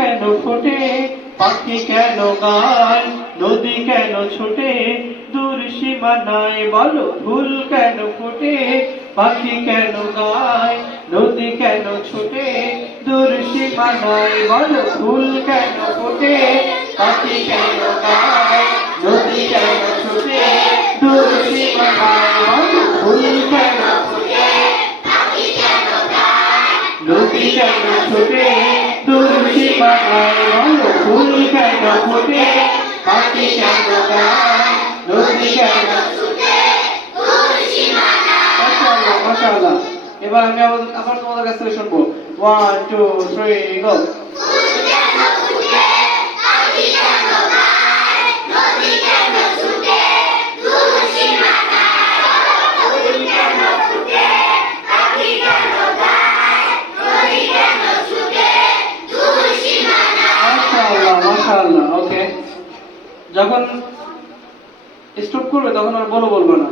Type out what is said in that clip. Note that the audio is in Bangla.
কেন ফোটে? পাখি কেন গান নদী কেন ছোটে? দূর সীমানায় বলো ফুল কেন ফোটে? পাখি কেন গায়? নদী কেন ছোটে? দূর সীমানায় বলো ফুল কেন ফোটে? পাখি কেন গায়? নদী কেন ছোটে? দূর সীমানায় বলো, ভুল কেন ফোটে? পাখি কেন গায়? নদী কেন ছোটে? বলো ফুল কেন ফোটে পাখি কেন গায় নদী কেন মাশাআল্লাহ মাশাআল্লাহ এবার আমি আবার তোমাদের কাছ থেকে শুনব ওয়ান টু থ্রি গো মাশাআল্লাহ ওকে যখন স্টপ করবে তখন আর বলো বলব না।